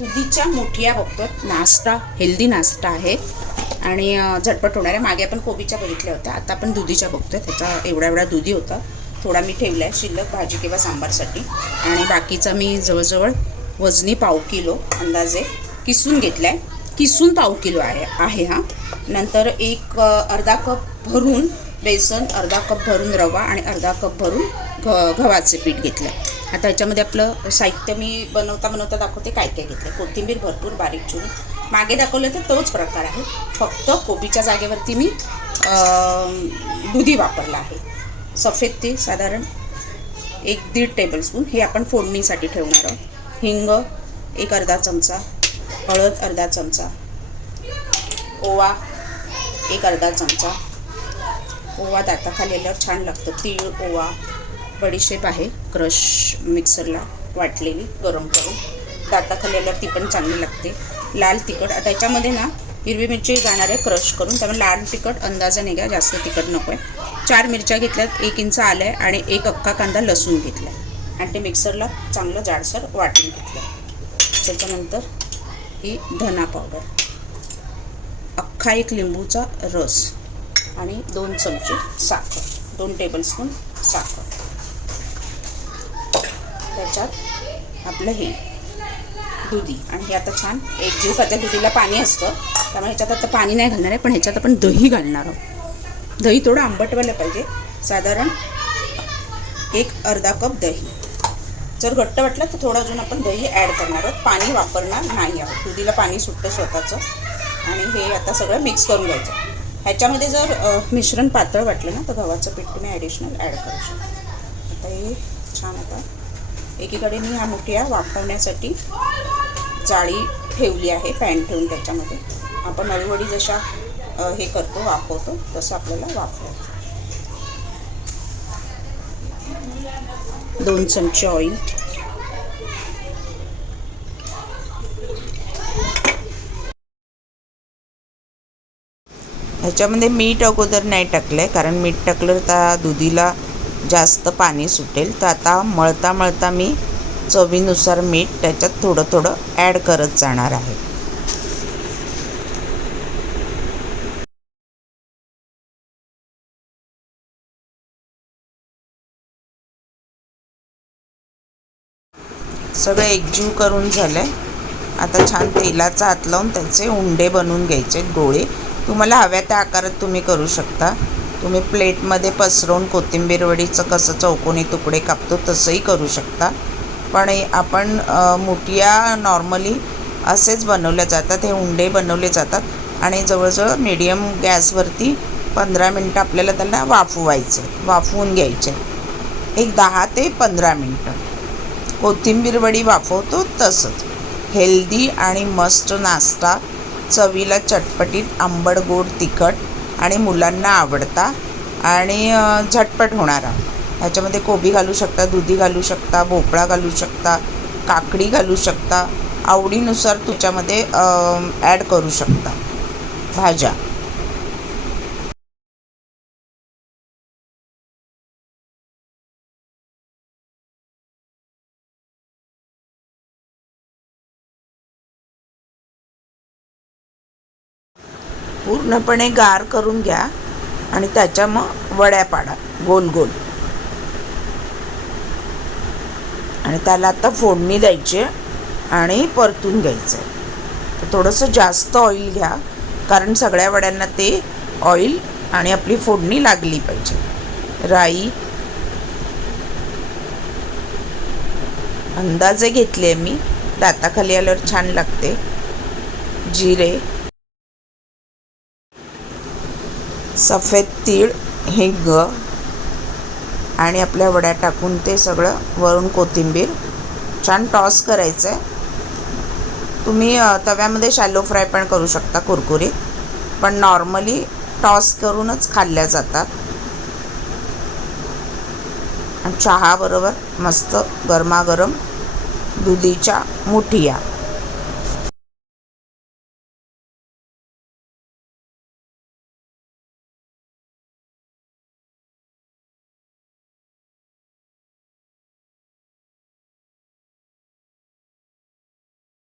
दुधीच्या मुठिया बघतो नाश्ता हेल्दी नाश्ता आहे. आणि झटपट होणार आहे मागे आपण कोबीच्या बघितल्या होत्या. आता आपण दुधीच्या बघतोय. त्याचा एवढा एवढा दुधी होता. थोडा मी ठेवला आहे शिल्लक भाजी किंवा सांबारसाठी. आणि बाकीचा मी जवळजवळ वजनी पाव किलो अंदाजे किसून घेतला आहे किसून पाव किलो आहे आहे हा. नंतर एक अर्धा कप भरून बेसन अर्धा कप भरून रवा आणि अर्धा कप भरून घ गव्हाचे पीठ घेतलं आता याच्यामध्ये आपलं साहित्य मी बनवता बनवता दाखवते काय काय घेतलं कोथिंबीर भरपूर बारीक चिरून. मागे दाखवलं तर तोच प्रकार आहे. फक्त कोबीच्या जागेवरती मी दुधी वापरला आहे. सफेद ते साधारण एक दीड टेबलस्पून हे आपण फोडणीसाठी ठेवणार आहोत. हिंग एक अर्धा चमचा. हळद अर्धा चमचा. ओवा एक अर्धा चमचा. ओवा दाताखाली आल्यावर छान लागतं. तीळ ओवा. बडीशेप आहे क्रश मिक्सरला वाटलेली गरम करून. दाताखाली आल्यावर ती पण चांगली लागते. लाल तिखट त्याच्यामध्ये ना हिरवी मिरची जाणार आहे क्रश करून. त्यामुळे लाल तिखट अंदाजाने घ्या जास्त तिखट नको आहे चार मिरच्या घेतल्यात एक इंच आलं आहे आणि एक अख्खा कांदा लसूण घेतला आहे आणि ते मिक्सरला चांगलं जाडसर वाटून घेतलं त्याच्यानंतर ही धना पावडर अख्खा एक लिंबूचा रस आणि दोन चमचे साखर दोन टेबलस्पून साखर. त्याच्यात आपलं हे दुधी. आणि हे आता छान एकजीव करता दुधीला पाणी असतं. त्यामुळे ह्याच्यात आता पाणी नाही घालणार आहे पण ह्याच्यात आपण दही घालणार आहोत. दही थोडं आंबटवायला पाहिजे. साधारण एक अर्धा कप दही. जर घट्ट वाटलं तर थोडं अजून आपण दही ॲड करणार आहोत. पाणी वापरणार नाही आहोत. दुधीला पाणी सुटतं स्वतःचं. आणि हे आता सगळं मिक्स करून घ्यायचं. ह्याच्यामध्ये जर मिश्रण पातळ वाटलं ना तर गव्हाचं पीठ तुम्ही ॲडिशनल ॲड करू शकता. आता हे छान आता एकीकडे मी ह्या मुठ्या वाफवण्यासाठी जाळी ठेवली आहे पॅन ठेवून त्याच्यामध्ये. आपण अळूवडी जशा हे करतो वाफवतो तसं आपल्याला वापरायचं दोन चमचे ऑइल ह्याच्यामध्ये मीठ अगोदर नाही टाकलं आहे कारण मीठ टाकलं तर दुधीला जास्त पाणी सुटेल. तर आता मळता मळता मी चवीनुसार मीठ त्याच्यात थोडं थोडं ॲड करत जाणार आहे. सगळं एकजीव करून झालं आता छान तेलाचा हात लावून त्याचे उंडे बनवून घ्यायचे गोळे. तुम्हाला हव्या त्या आकारात तुम्ही करू शकता. तुम्ही प्लेटमध्ये पसरवून कोथिंबीर वडीचं कसं चौकोनी तुकडे कापतो तसंही करू शकता. पण आपण मुठिया नॉर्मली असेच बनवल्या जातात हे उंडे बनवले जातात आणि जवळजवळ मीडियम गॅसवरती पंधरा मिनटं आपल्याला त्यांना वाफवायचे वाफवून घ्यायचे. एक दहा ते पंधरा मिनटं. कोथिंबीर वडी वाफवतो तसंच. हेल्दी आणि मस्त नाश्ता. चवीला चटपटीत आंबड गोड तिखट आणि मुलांना आवडता आणि झटपट होणारा. ह्याच्यामध्ये कोबी घालू शकता दुधी घालू शकता भोपळा घालू शकता काकडी घालू शकता आवडीनुसार तुमच्यामध्ये ॲड करू शकता. भाज्या. पूर्णपणे गार करून घ्या आणि त्याच्या मग वड्या पाडा गोल गोल. आणि त्याला आता फोडणी द्यायची आणि परतून घ्यायचं आहे तर थोडंसं जास्त ऑइल घ्या कारण सगळ्या वड्यांना ते ऑइल आणि आपली फोडणी लागली पाहिजे. राई. अंदाजे घेतले मी. दाताखाली आल्यावर छान लागते. जिरे. सफेद तीळ हिंग आणि आपल्या वड्या टाकून ते सगळं वरून कोथिंबीर. छान टॉस करायचं आहे तुम्ही तव्यामध्ये शॅलो फ्राय पण करू शकता कुरकुरीत पण नॉर्मली टॉस करूनच खाल्ल्या जातात. आणि चहाबरोबर मस्त गरमागरम दुधीच्या मुठिया.